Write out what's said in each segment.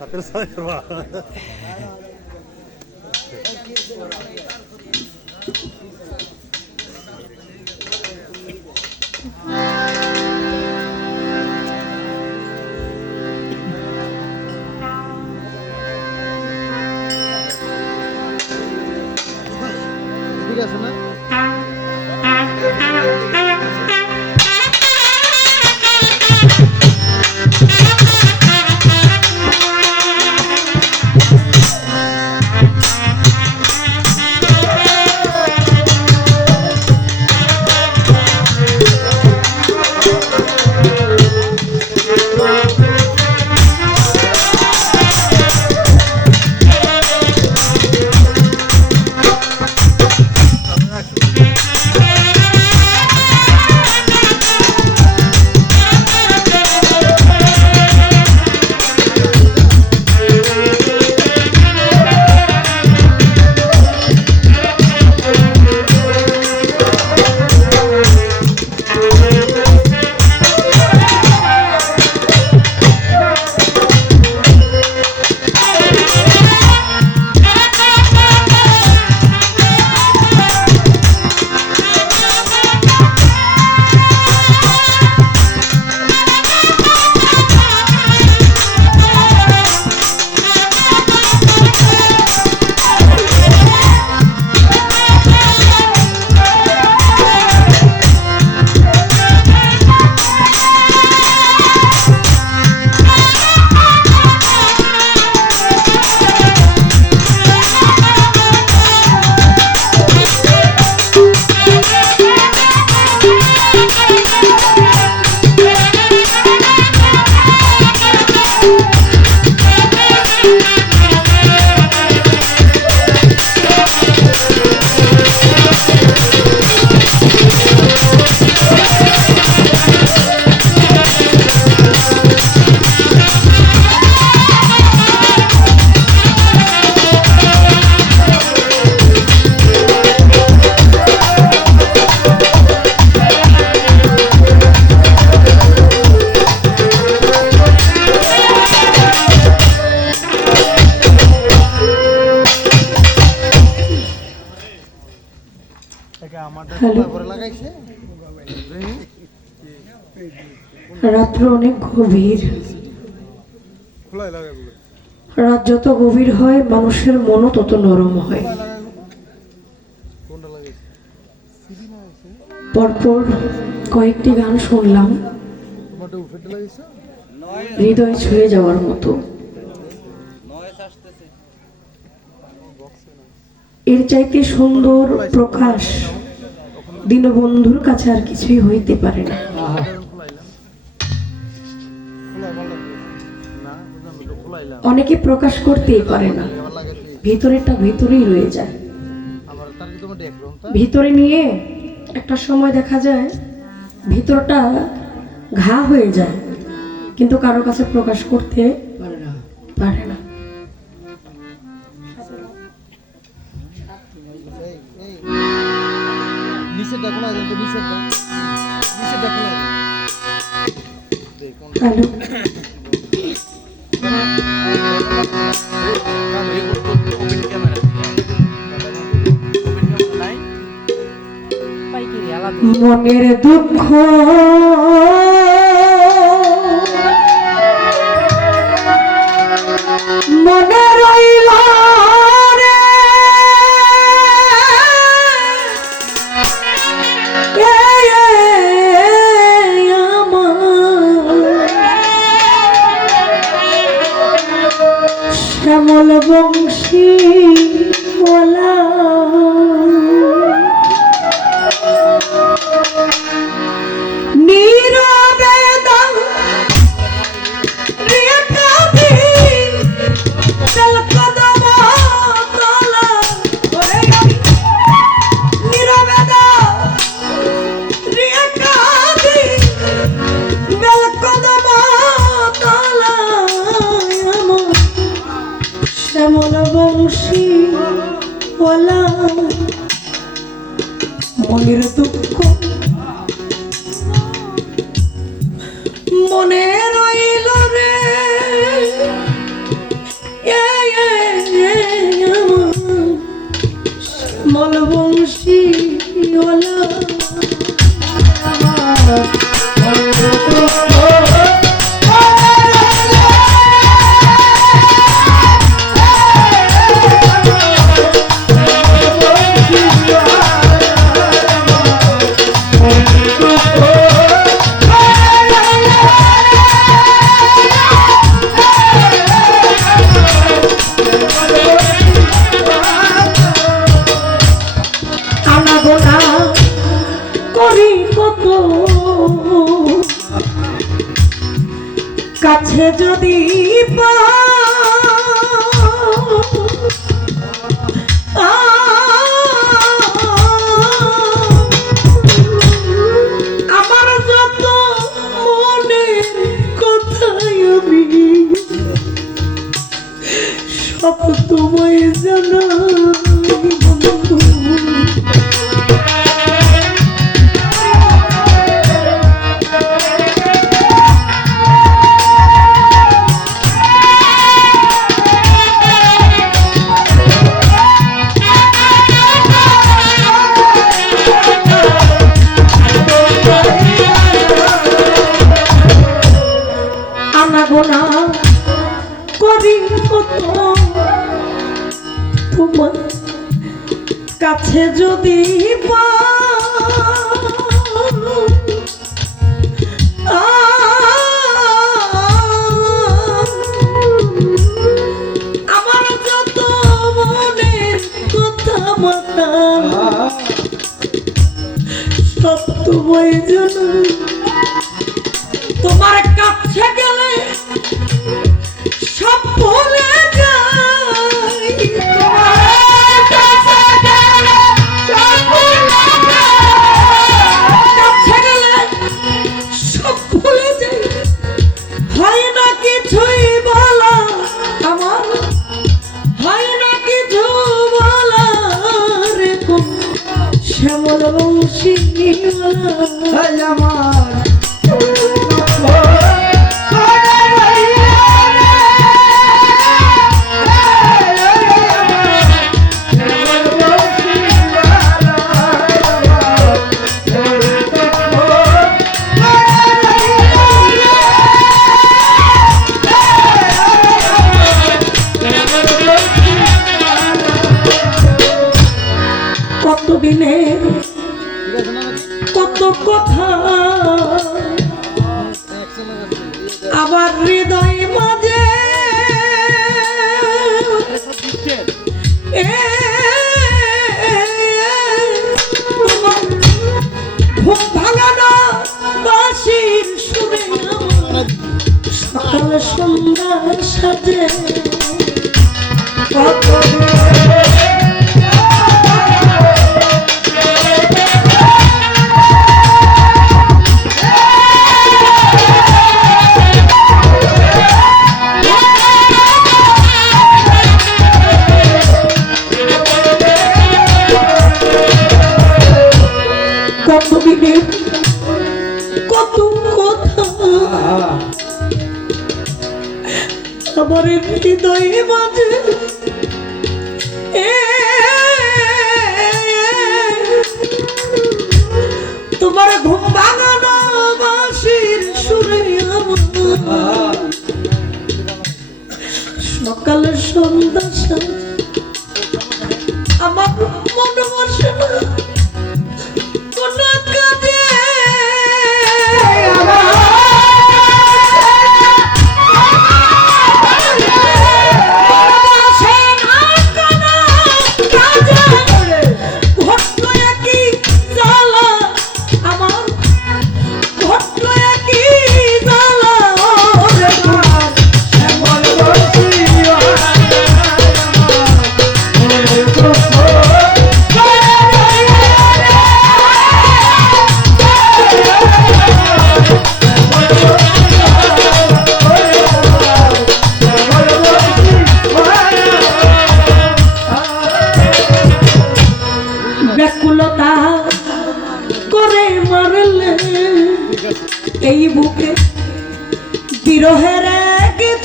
হাতের সাথে রাত্র অনেক গভীর। রাত যত গভীর হয়, মানুষের মনও তত নরম হয়। পরপর কয়েকটি গান শুনলাম। হৃদয় ছুঁয়ে যাওয়ার মতো। এর চাইতে সুন্দর প্রকাশ দীনবন্ধুর কাছে আর কিছুই হইতে পারে না। অনেকে প্রকাশ করতেই পারে না। লাগাইছে ভিতরেই রয়ে যায়। ভিতরে নিয়ে একটা সময় দেখা যায় ভিতরটা ঘা হয়ে যায় কিন্তু কারও কাছে প্রকাশ করতে পারে না। হ্যালো মনের দুঃখ তোমার কাছে গেলে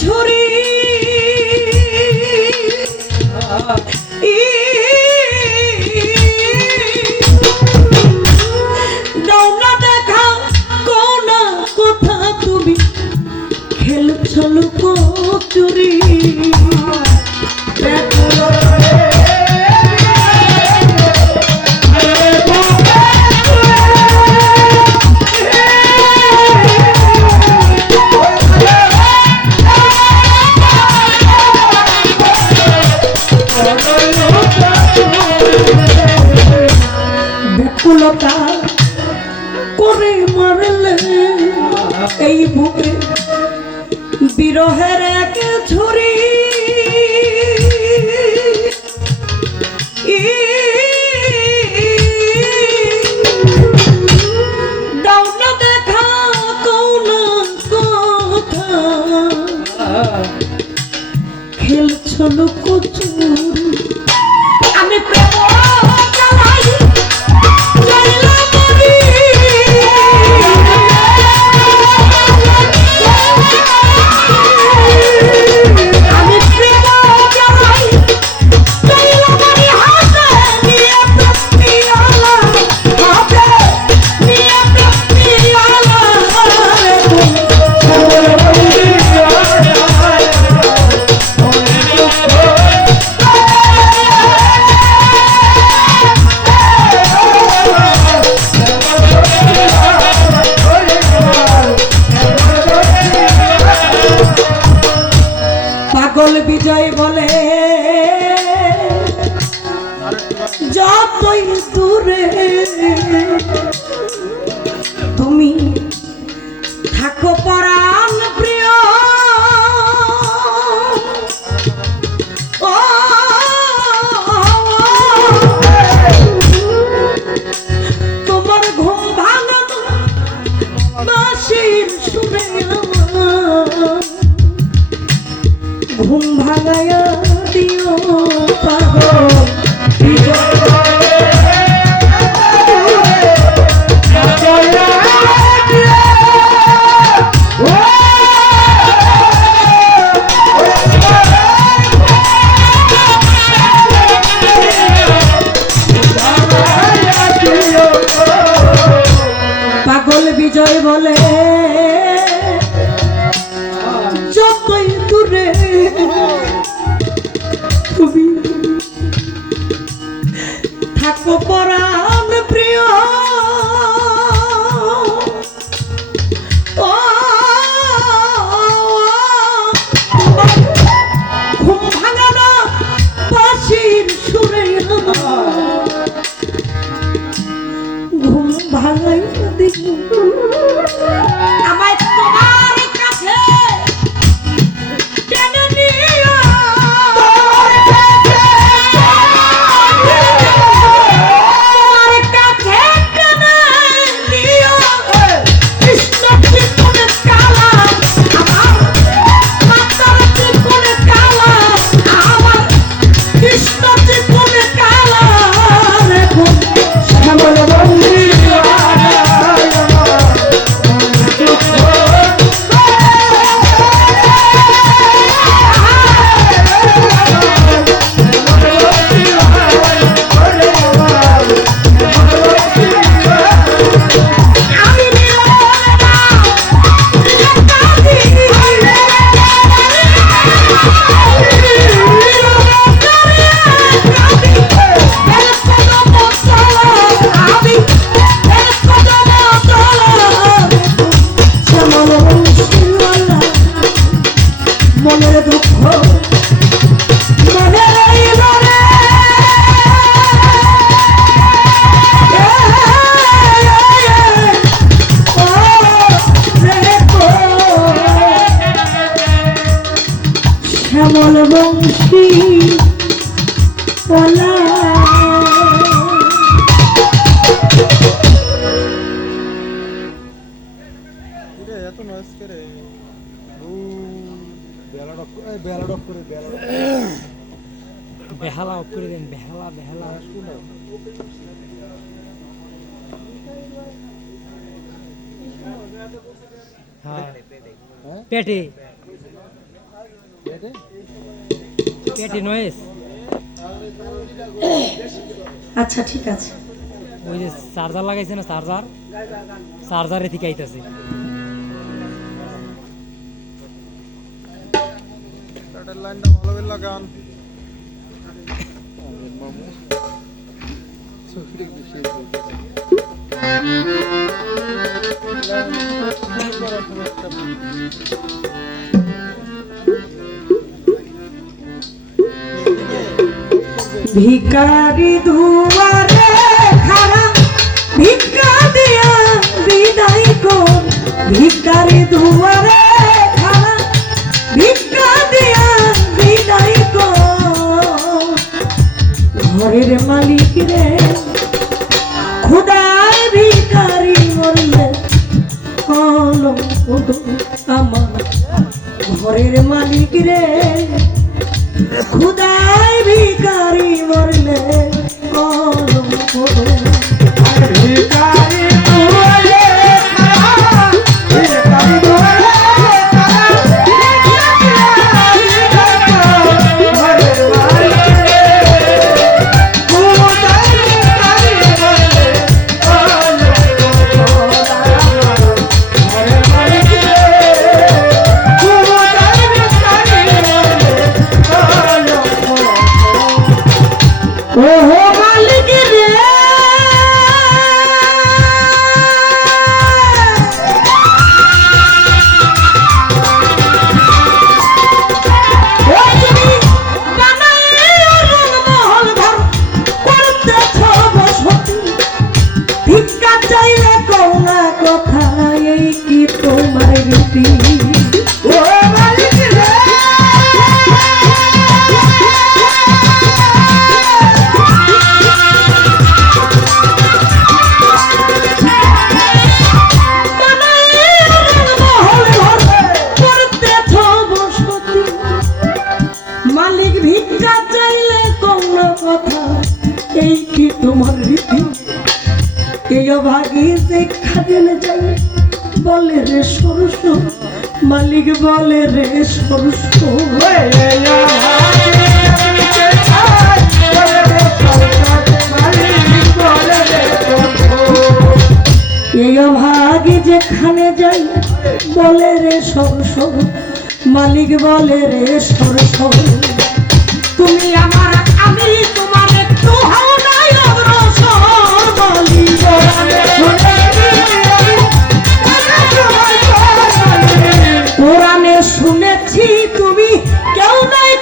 ঝুরি হাতের এক ছুরি খেলছ লুকুচু ছায়া দিও পাগল Facebook পেটে। পেটে নয়েস আচ্ছা ঠিক আছে। ওই যে চার্জার লাগাইছে না চার্জার? চার্জারে থেকে আইতাছে। লাইনটা ভালো করে লাগান ভিকারি ধুয়ারে খারা, ভিক্ষা দিয়া বিদায় কোন ভিকারি ধুয়ারে খারা, ভিক্ষা দিয়া বিদায় কোন ঘরের মালিক ঘরের মালিক রে খুদা চাই না কও না কথা এই কি তোমার রীতি? মালিক বলে রে সরস্ব এই ভাগে যেখানে যাই, বলে রে সরস্ব মালিক বলে রে সরস্ব তুমি আমার, আমি তোমার একটু হাও নাই অগ্রসর বলি। শুনেছি তুমি কেউ নাই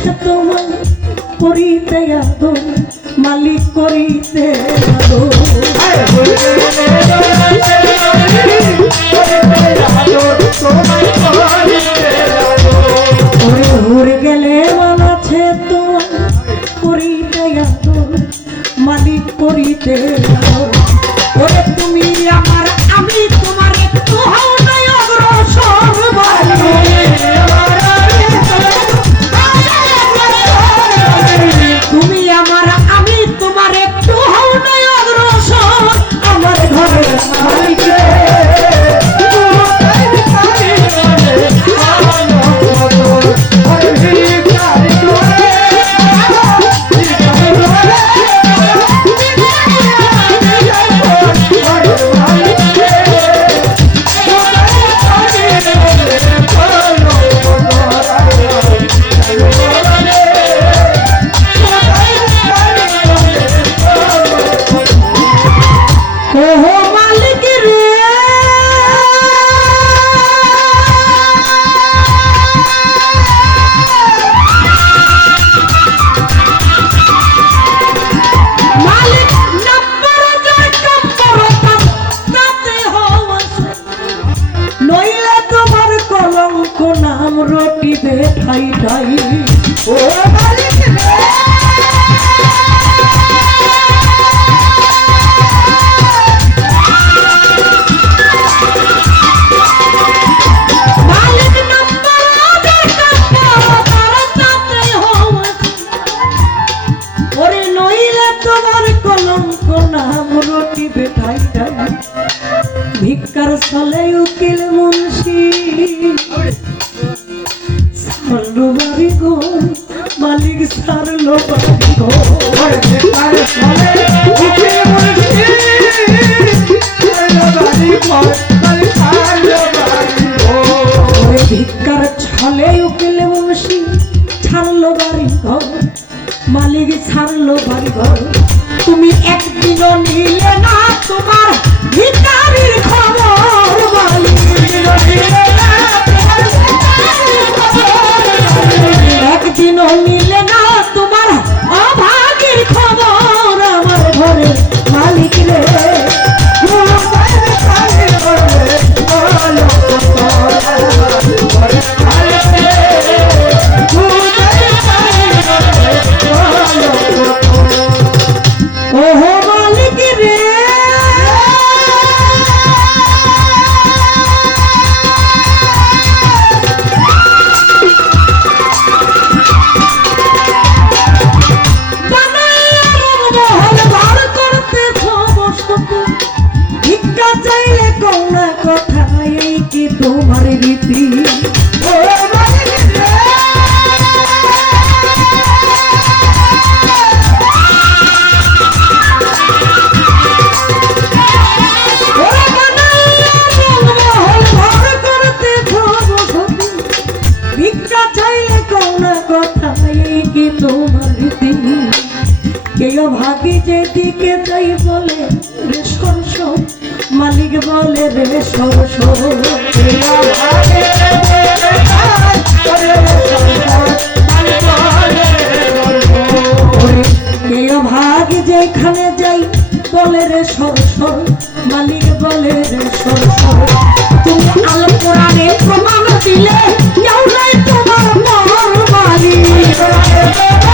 আছে তোমার করিতে আদর। মালিক করিতে আদর। one. ভাগ যেখানে যাই বলে রে সর সর মালিক বলে রে সর সর তুমি আল কোরআনে প্রমাণ দিলে তোমার মর মালিক